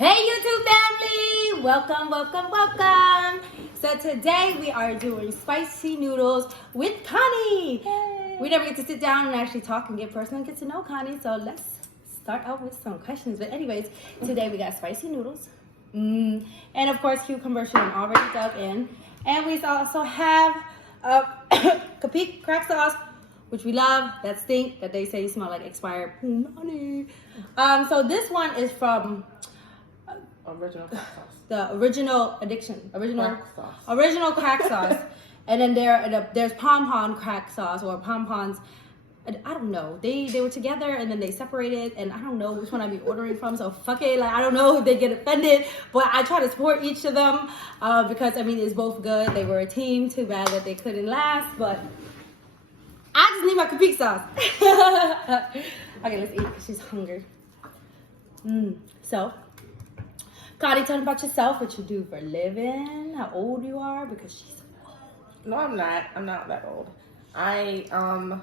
Hey YouTube family! Welcome. So today we are doing spicy noodles with Connie. Hey. We never get to sit down and actually talk and get personal and get to know Connie. So let's start out with some questions. But anyways, today we got spicy noodles. And of course cucumber shrimp already dug in. And we also have Capique crack sauce, which we love, that stink, that they say smell like expired punani. So this one is from original crack sauce. The original crack sauce. And then there's pom-pom crack sauce or pom-poms. I don't know. They were together and then they separated, and I don't know which one I'd be ordering from. So fuck it. Like I don't know if they get offended, but I try to support each of them because I mean it's both good. They were a team. Too bad that they couldn't last, but I just need my Capique sauce. Okay, let's eat. She's hungry. So, Connie, tell me about yourself, what you do for a living, how old you are, because she's old. No, I'm not. I'm not that old. I'm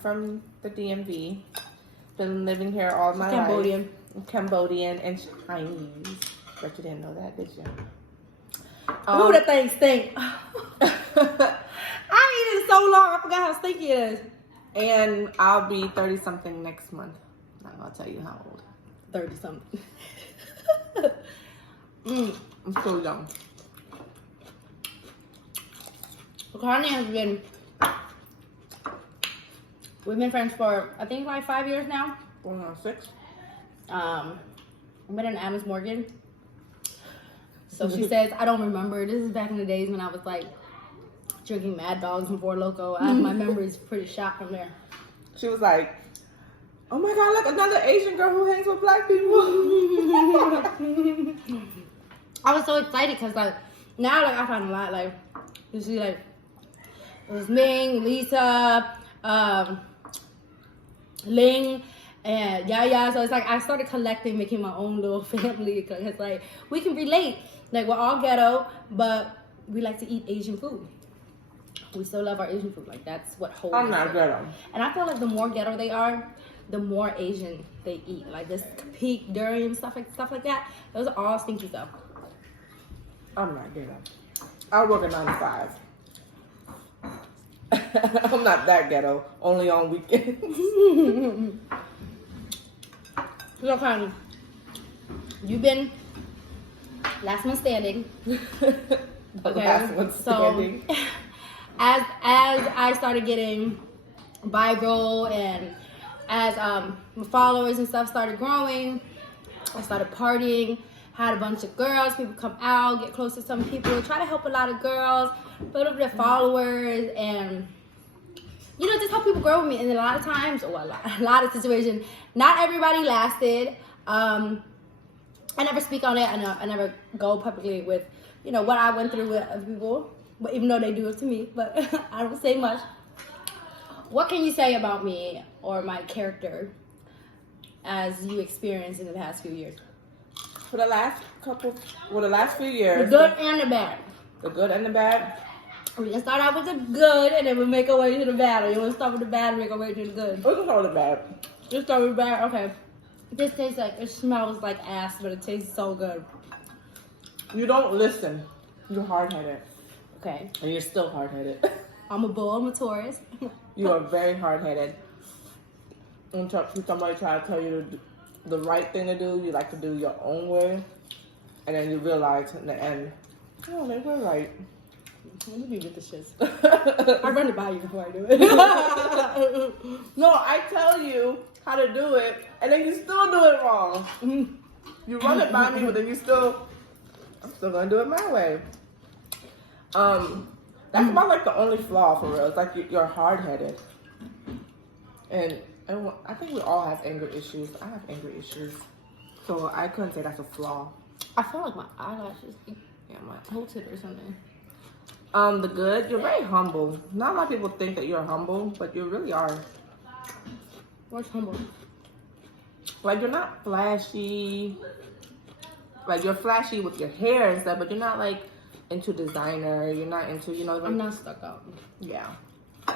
from the DMV. Been living here all my life. Cambodian and Chinese. Bet you didn't know that, did you? Ooh, that thing stink. I eat it so long, I forgot how stinky it is. And I'll be 30-something next month. Not gonna tell you how old. 30-something. I'm so young. Connie has been, we've been friends for, I think, like 5 years now. Going on 6. We met in Adams Morgan. So she says, I don't remember. This is back in the days when I was like drinking Mad Dogs and Four Loko. My memory is pretty shot from there. She was like, oh my God, look, another Asian girl who hangs with black people. I was so excited because like now like I found a lot, like you see like it was Ming, Lisa, Ling, and Yaya. So it's like I started collecting, making my own little family because it's like we can relate. Like we're all ghetto, but we like to eat Asian food. We still love our Asian food. Like that's what holds. I'm not ghetto. And I feel like the more ghetto they are, the more Asian they eat. Like this Capique, durian, stuff like that. Those are all stinky stuff. I'm not ghetto. I work at 9 to 5. I'm not that ghetto. Only on weekends. So Connie, you've been last one standing. Last one standing. So as I started getting viral and as my followers and stuff started growing, I started partying, had a bunch of girls, people come out, get close to some people, try to help a lot of girls, build up their followers, and you know, just help people grow with me. And then a lot of times, or a lot of situations, not everybody lasted. I never speak on it. I never go publicly with, you know, what I went through with other people, but even though they do it to me, but I don't say much. What can you say about me or my character as you experienced in the past few years? For the last few years. The good and the bad. The good and the bad. We can start out with the good and then we'll make our way to the bad. Or you want to start with the bad and make our way to the good? We can start with the bad. Just start with the bad? Okay. This tastes like, it smells like ass, but it tastes so good. You don't listen. You're hard-headed. Okay. And you're still hard-headed. I'm a bull, I'm a Taurus. You are very hard-headed. When somebody try to tell you the right thing to do, you like to do your own way. And then you realize in the end, oh, they were right. Let me get the shits. I run it by you before I do it. No, I tell you how to do it, and then you still do it wrong. You run it by me, but then I'm still gonna do it my way. That's about like the only flaw for real. It's like you're hard-headed, and I think we all have anger issues. I have anger issues, so I couldn't say that's a flaw. I feel like my eyelashes, my tilted or something. The good, you're very humble. Not a lot of people think that you're humble, but you really are. What's humble? Like you're not flashy. Like you're flashy with your hair and stuff, but you're not like into designer. You're not into, you know. Like, I'm not stuck up. Yeah. I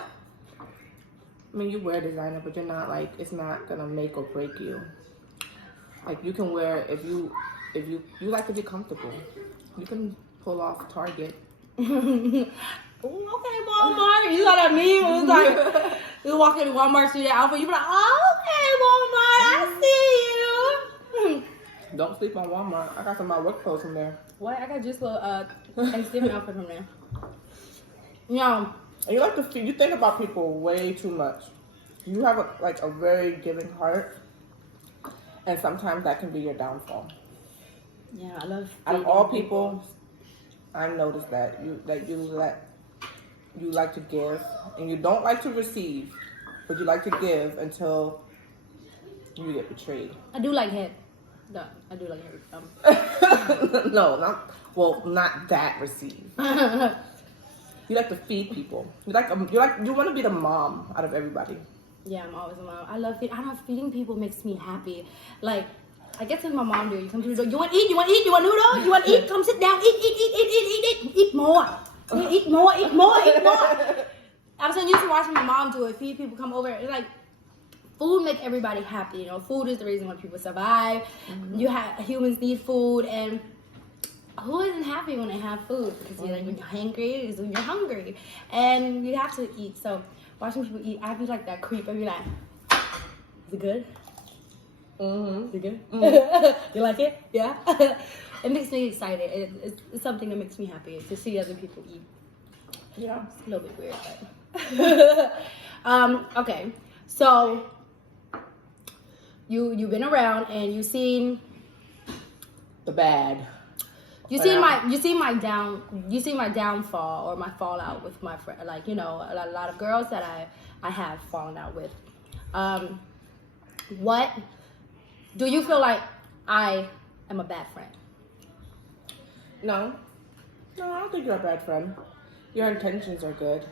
mean, you wear designer, but you're not like, it's not gonna make or break you. Like you can wear, if you if you like to be comfortable, you can pull off Target. Okay, Walmart. You saw that meme? It was like, you walk into Walmart, see that outfit, you be like, oh, okay, Walmart, I see you. Don't sleep on Walmart. I got some of my work clothes from there. What? I got just a little Thanksgiving outfit from there. No. And you like to feed. You think about people way too much. You have a very giving heart, and sometimes that can be your downfall. Yeah, I love. Out of all people, I've noticed that you like to give, and you don't like to receive, but you like to give until you get betrayed. I do like head. No, I do like head. No, not that receive. You like to feed people. You want to be the mom out of everybody. Yeah, I'm always a mom. I love feeding. I don't know, feeding people makes me happy. Like, I guess what my mom do. You come to the door. You want to eat? You want to eat? You want noodles? You want to eat? Come sit down. Eat more. Eat more. I'm so used to watching my mom do it. Feed people, come over. It's like, food make everybody happy. You know, food is the reason why people survive. Mm-hmm. Humans need food, and who isn't happy when they have food? Because when you're hungry, is when you're hungry, and you have to eat. So watching people eat, I'd be like that creep. I'd be like, is it good? Mm-hmm. Is it good? Mm-hmm. You like it? Yeah. It makes me excited. It's something that makes me happy to see other people eat. Yeah, it's a little bit weird, but okay. So you've been around and you've seen the bad. You see my downfall or my fallout with my friend. Like, you know, a lot of girls that I have fallen out with. What do you feel like I am a bad friend? No, I don't think you're a bad friend. Your intentions are good,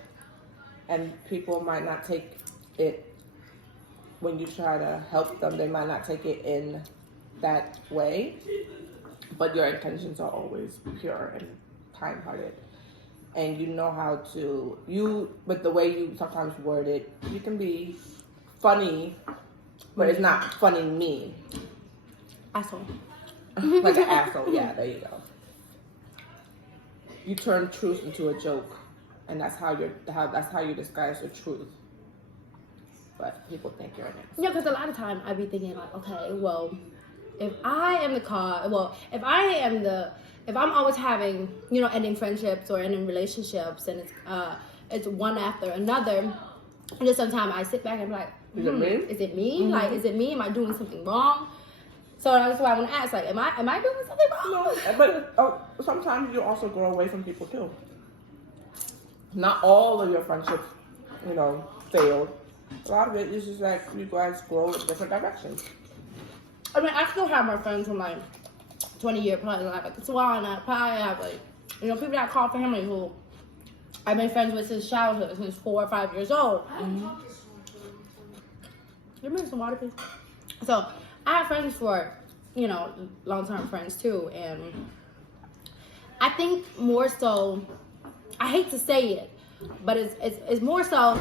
and people might not take it when you try to help them. They might not take it in that way. But your intentions are always pure and kind-hearted, and you know how to but the way you sometimes word it, you can be funny, but it's not funny mean. Asshole. Like an asshole. Yeah, there you go. You turn truth into a joke, and that's how you disguise the truth. But people think you're an asshole. Yeah, because a lot of time I be thinking like, okay, well, if I am the cause, if I'm always having, you know, ending friendships or ending relationships, and it's one after another, and then sometimes I sit back and be like, is it me? Is it me? Mm-hmm. Like, is it me? Am I doing something wrong? So that's why I want to ask, like, am I doing something wrong? No, but sometimes you also grow away from people too. Not all of your friendships, you know, failed. A lot of it is just like you guys grow in different directions. I mean, I still have my friends from like 20-year plus life. Like, Swan, I probably have like, you know, people that I call family who I've been friends with since childhood, since 4 or 5 years old. Mm-hmm. Give me some water, please. So I have friends for, you know, long-term friends too, and I think more so, I hate to say it, but it's more so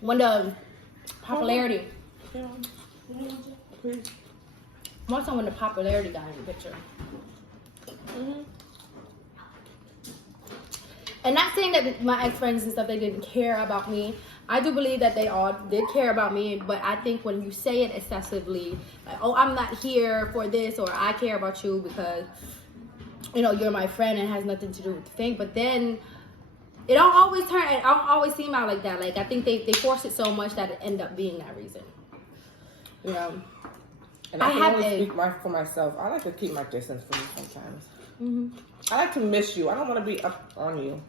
when the popularity. More so when the popularity got in the picture. Mm-hmm. And not saying that my ex-friends and stuff, they didn't care about me. I do believe that they all did care about me, but I think when you say it excessively, like, oh, I'm not here for this, or I care about you because, you know, you're my friend and it has nothing to do with the thing, but then it don't always seem out like that. Like, I think they force it so much that it end up being that reason. You know? And I can only speak for myself. I like to keep my distance from you sometimes. Mm-hmm. I like to miss you. I don't want to be up on you.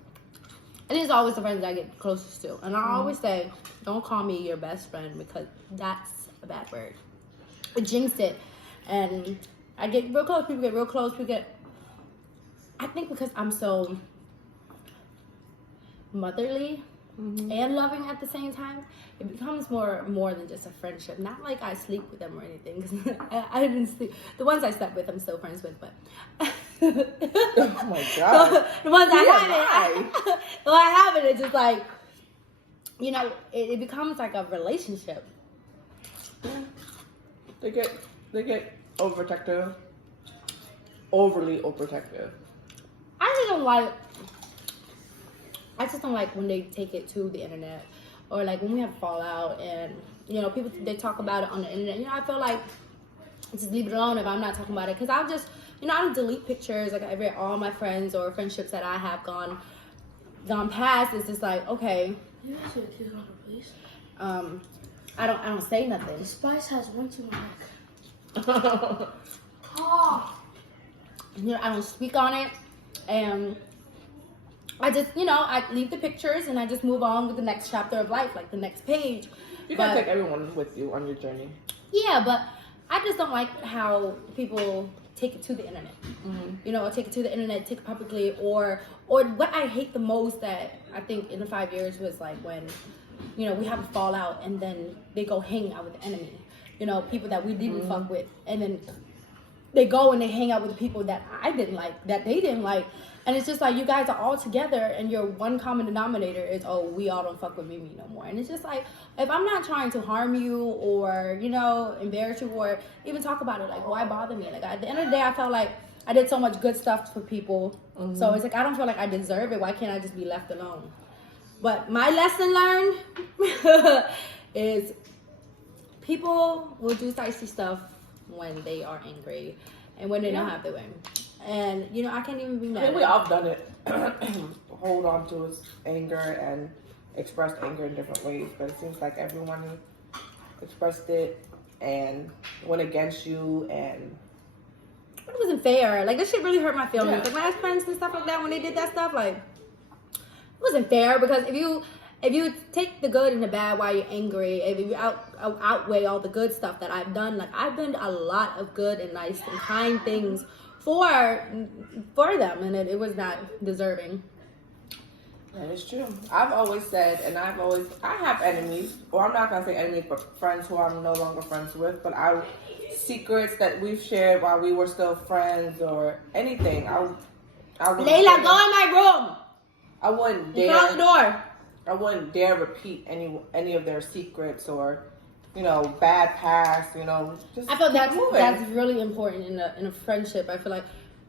And it's always the friends that I get closest to. And I always say, don't call me your best friend because that's a bad word. It jinxed it. And I get real close. People get real close. I think because I'm so motherly and loving at the same time, it becomes more than just a friendship. Not like I sleep with them or anything. Cause I didn't sleep. The ones I slept with, I'm still friends with, but. Oh my god. The ones I haven't, it's just like, you know, it becomes like a relationship. They get overprotective, overly overprotective. I just don't like when they take it to the internet, or like when we have fallout and people they talk about it on the internet. I feel like just leave it alone if I'm not talking about it, because I'll just I don't delete pictures like all my friends or friendships that I have gone past. It's just like, okay. You guys should kick on her, please. I don't say nothing. The spice has way too much. I don't speak on it, and I just I leave the pictures and I just move on with the next chapter of life, like the next page. You gotta take everyone with you on your journey. Yeah, but I just don't like how people take it to the internet. Or take it to the internet, take it publicly, or what I hate the most that I think in the 5 years was like when we have a fallout and then they go hang out with the enemy. People that we didn't fuck with, and then they go and they hang out with the people that I didn't like, that they didn't like. And it's just like, you guys are all together and your one common denominator is, oh, we all don't fuck with Mimi no more. And it's just like, if I'm not trying to harm you or, embarrass you or even talk about it, like, why bother me? Like, at the end of the day, I felt like I did so much good stuff for people. So it's like, I don't feel like I deserve it. Why can't I just be left alone? But my lesson learned is people will do spicy stuff when they are angry and when they don't have the way. And I can't even be mad. I think we all done it. Hold on to his anger and express anger in different ways, but it seems like everyone expressed it and went against you, and it wasn't fair. Like, this shit really hurt my feelings. Like, my friends and stuff like that, when they did that stuff, like, it wasn't fair, because if you take the good and the bad while you're angry, if you outweigh all the good stuff that I've done, like, I've done a lot of good and nice and kind things for them, and it was not deserving. That is true. I've always said, and I have enemies, or I'm not gonna say enemies, but friends who I'm no longer friends with, but secrets that we've shared while we were still friends or anything, I wouldn't Layla, go in my room. I wouldn't dare. Close the door. I wouldn't dare repeat any of their secrets or bad past. Just I feel that's really important in a friendship. I feel like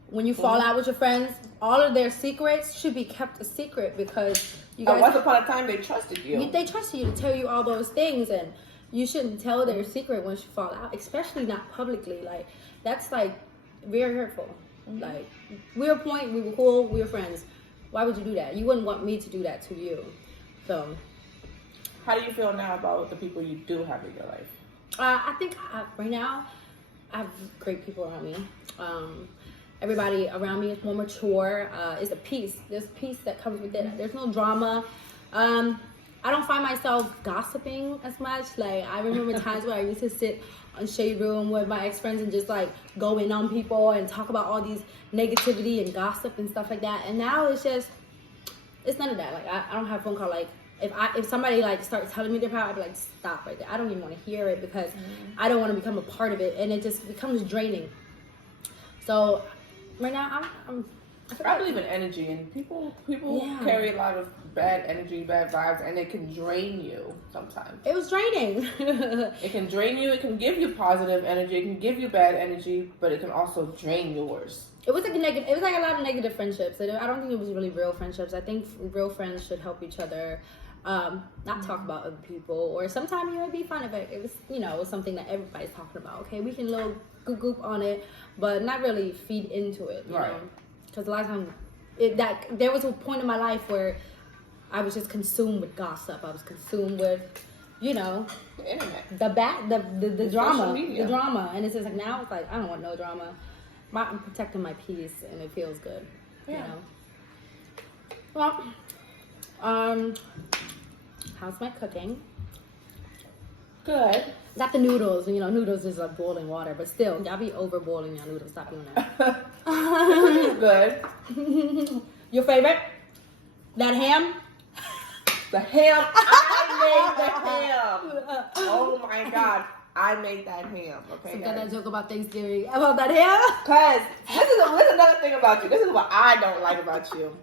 when you fall out with your friends, all of their secrets should be kept a secret, because you guys. Once upon a time, they trusted you. They trusted you to tell you all those things, and you shouldn't tell their secret once you fall out, especially not publicly. Like, that's like very hurtful. Like, we were cool, we were friends. Why would you do that? You wouldn't want me to do that to you. So, how do you feel now about the people you do have in your life? I think right now I have great people around me. Everybody around me is more mature. It's a peace. There's peace that comes with it. There's no drama. I don't find myself gossiping as much. Like, I remember times where I used to sit on Shade Room with my ex-friends and just like go in on people and talk about all these negativity and gossip and stuff like that. And now it's none of that. Like, I don't have a phone call. Like, if somebody like starts telling me their power, I'd be like, stop right there. I don't even want to hear it, because I don't want to become a part of it, and it just becomes draining. So right now I believe in energy, and people carry a lot of bad energy, bad vibes, and it can drain you sometimes. It was draining. It can drain you. It can give you positive energy. It can give you bad energy, but it can also drain yours. It was like negative. It was like a lot of negative friendships. I don't think it was really real friendships. I think real friends should help each other, not talk about other people, or sometimes it would be fun if it was, it was something that everybody's talking about. Okay, we can little goop on it, but not really feed into it, you know? Because a lot of times, there was a point in my life where I was just consumed with gossip. I was consumed with, the internet, the drama, the drama, and it's just like, now it's like, I don't want no drama. I'm protecting my peace, and it feels good. Yeah. Well, how's my cooking? Good. Got the noodles. Noodles is like boiling water, but still, y'all be over boiling your noodles. Stop doing that. Good. Your favorite? That ham? The ham. I made the ham. Oh my God. I made that ham. Okay. So got that joke about Thanksgiving. About that ham? Cause this is another thing about you. This is what I don't like about you.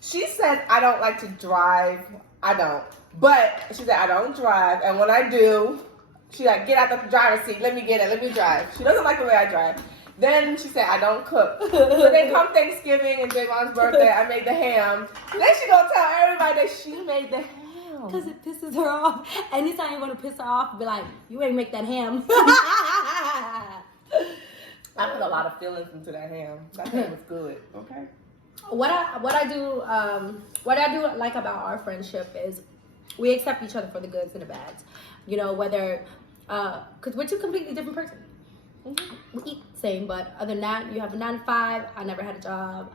She said I don't like to drive. I don't. But she said I don't drive, and when I do, She like, get out the driver's seat. Let me get it. Let me drive. She doesn't like the way I drive. Then she said, I don't cook. So then come Thanksgiving and Javon's birthday, I made the ham. Then she gonna tell everybody that she made the ham. Because it pisses her off. Anytime you want to piss her off, be like, you ain't make that ham. I put a lot of feelings into that ham. That ham was good. Okay. What I do like about our friendship is we accept each other for the goods and the bads. You know, whether because we're two completely different persons. Mm-hmm. We eat the same, but other than that, you have a 9 to 5. I never had a job.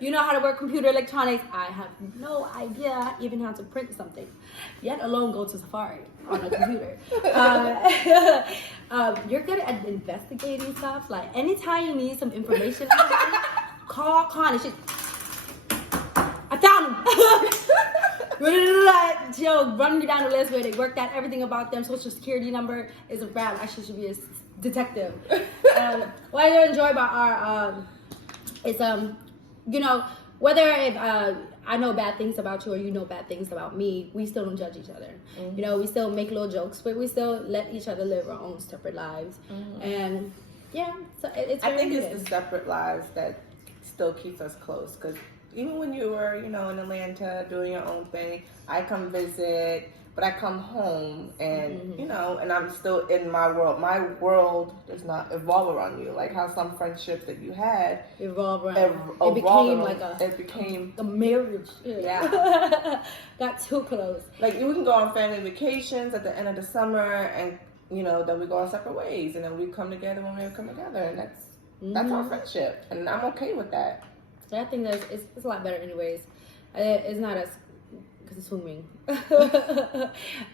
You know how to work computer electronics. I have no idea even how to print something, yet alone go to Safari on a computer. You're good at investigating stuff. Like anytime you need some information, call Connie. I found him. Joe, run me down the list where they worked out everything about them. Social security number is a rap. I should be a detective. What I enjoy about our is you know, whether if I know bad things about you or you know bad things about me, we still don't judge each other. Mm-hmm. You know, we still make little jokes, but we still let each other live our own separate lives. Mm-hmm. And yeah, so it's. I think it's the separate lives that still keeps us close, because even when you were, you know, in Atlanta doing your own thing, I come visit, but I come home and, mm-hmm. you know, and I'm still in my world. My world does not evolve around you. Like how some friendships that you had evolve around. It became like a marriage. Yeah. Got too close. Like we can go on family vacations at the end of the summer and, you know, then we go our separate ways and then we come together when we come together, and that's our friendship, and I'm okay with that. So I think that it's a lot better anyways. It's not as, because it's swimming.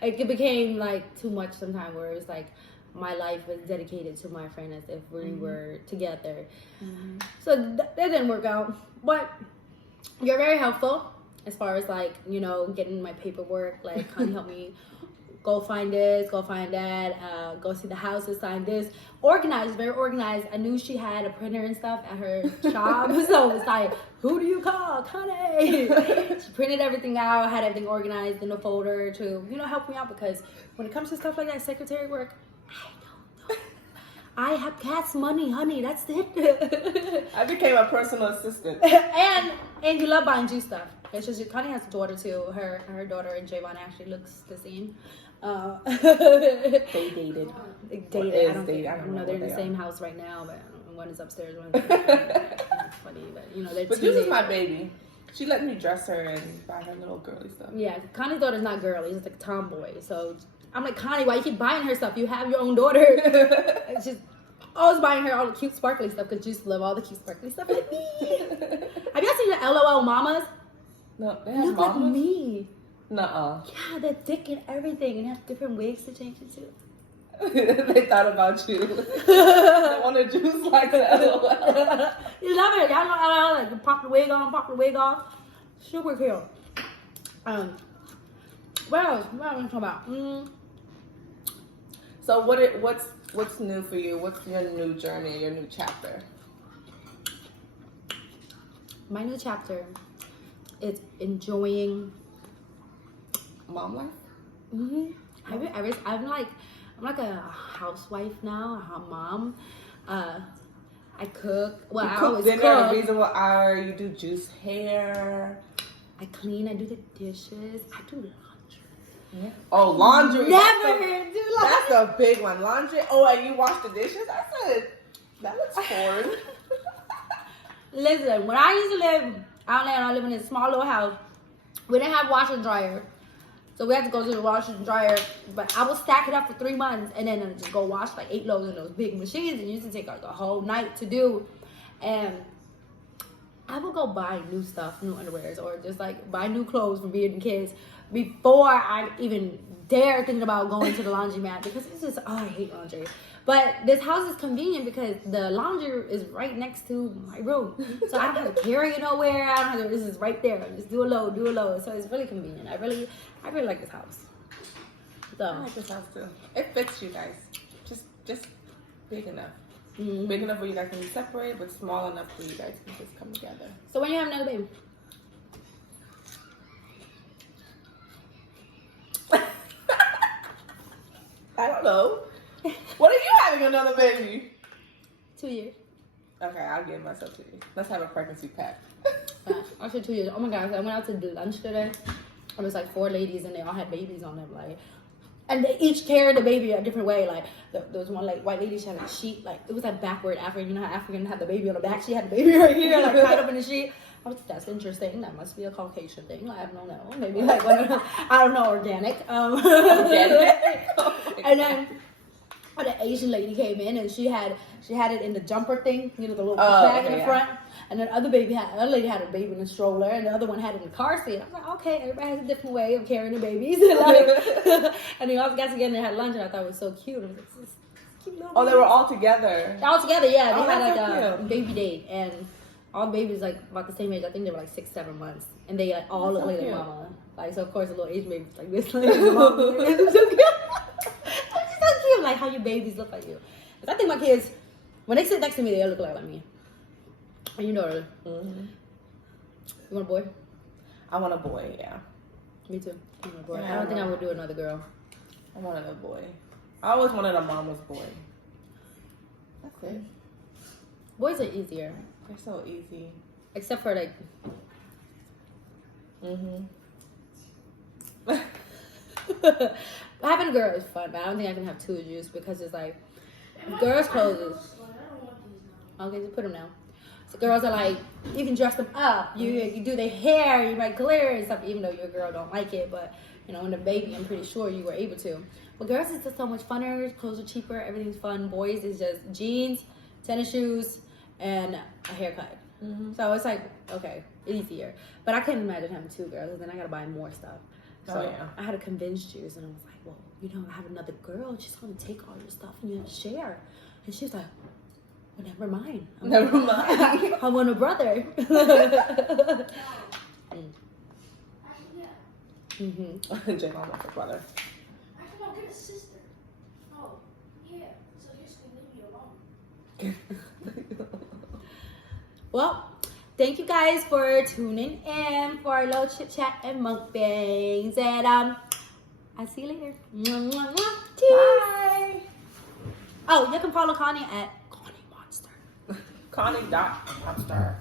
It became like too much sometimes where it's like my life was dedicated to my friend as if we mm-hmm. were together. Mm-hmm. So that didn't work out. But you're very helpful as far as like, you know, getting my paperwork. Like Connie helped me go find this, go find that, go see the houses, sign this. Organized, very organized. I knew she had a printer and stuff at her job, so it's like, who do you call? Connie! She printed everything out, had everything organized in a folder to, you know, help me out, because when it comes to stuff like that, secretary work, I don't know. I have cats money, honey, that's it. I became a personal assistant. and you love buying juice stuff. It's just, Connie has a daughter too. Her daughter and Javon actually looks the same. They dated. I don't know. They're in the same house right now, but one is upstairs, one is It's funny, but you know they're. But this is my baby. She let me dress her and buy her little girly stuff. Yeah, Connie's daughter's not girly. It's like a tomboy. So I'm like, Connie, why you keep buying her stuff? You have your own daughter. It's just always buying her all the cute sparkly stuff because you used to love all the cute sparkly stuff like me. Have y'all seen the LOL mamas? No, they look mamas? like me. Nuh-uh. Yeah, they're thick and everything, and have different wigs to change it to. They thought about you. They want to juice like that. You love it. Y'all know like you pop the wig on, pop the wig off. Super cute. What else? What are we talking about? So what's new for you? What's your new journey? Your new chapter? My new chapter is enjoying mom life. I'm like a housewife now, a mom. I cook. Well, I always dinner cook. at a reasonable hour. You do juice hair. I clean. I do the dishes. I do laundry. Yeah. Oh, laundry. Never do laundry. That's a big one. Laundry. Oh, and you wash the dishes? That looks foreign. Listen, when I used to live out there, I live in a small little house. We didn't have washer and dryer. So we had to go to the washer and dryer, but I would stack it up for 3 months and then just go wash like 8 loads in those big machines, and it used to take like a whole night to do. And I would go buy new stuff, new underwears, or just like buy new clothes for being kids before I even dare thinking about going to the laundromat, because it's just, I hate laundry. But this house is convenient because the laundry is right next to my room. So I don't have to carry it nowhere. I don't have to, this is right there. Just do a load. So it's really convenient. I really like this house. So I like this house too. It fits you guys. Just big enough. Mm-hmm. Big enough where you guys can be separated, but small enough where you guys can just come together. So when you have another baby? I don't know. When are you having another baby? 2 years. Okay, I'll give myself 2 years. Let's have a pregnancy pact. I said 2 years. Oh my gosh, I went out to do lunch today. There was like 4 ladies and they all had babies on them, like, and they each carried the baby a different way. Like there was one like white lady, she had a sheet, like it was like backward African. You know how African had the baby on the back? She had the baby right here, like tied up in the sheet. I was like, that's interesting. That must be a Caucasian thing. Like, I don't know. Maybe like one of the, I don't know, organic. Organic. And then the Asian lady came in and she had it in the jumper thing, you know, the little bag in the front. And then other lady had a baby in a stroller, and the other one had it in the car seat. I was like, okay, everybody has a different way of carrying the babies. Like, and they all got together and had lunch, and I thought it was so cute. I was like, this cute little Oh, they were all together. all together, yeah. They Oh, had like that's so a cute. baby date, and all the babies like about the same age. I think they were like 6-7 months, and they like all look That's like so their cute. mama. Like, so of course the little Asian baby's like this, like their mama. It's so cute. It's so cute, like how your babies look like you. 'Cause I think my kids, when they sit next to me, they look like me. And you know it. Mm-hmm. You want a boy? I want a boy, yeah. Me too. I want a boy. Yeah, I don't think I would do another girl. I wanted a boy. I always wanted a mama's boy. That's it. Boys are easier, They're so easy. except for like. Mm-hmm. Having a girl is fun, but I don't think I can have 2 of you because it's like girls' clothes is. Okay, just put them down. So girls are like, you can dress them up. You do their hair, you might glitter and stuff, even though your girl don't like it. But, you know, when the baby, I'm pretty sure you were able to. But girls is just so much funner. Clothes are cheaper. Everything's fun. Boys is just jeans, tennis shoes, and a haircut. Mm-hmm. So it's like, okay, easier. But I couldn't imagine having 2 girls. And then I got to buy more stuff. So Oh, yeah. I had to convince Juice. And I was like, well, you know, I have another girl. She's going to take all your stuff and you have to share. And she was like, well, never mind. Never mind. I want a brother. Mm-hmm. Jake wants a brother. I can go get a sister. Oh, yeah. So you're just gonna leave me alone. Well, thank you guys for tuning in for our little chit chat and mukbangs. And I'll see you later. Mwah, mwah, mwah. Cheers. Bye. Oh, you can follow Connie at Connie Monster. Connie.monster.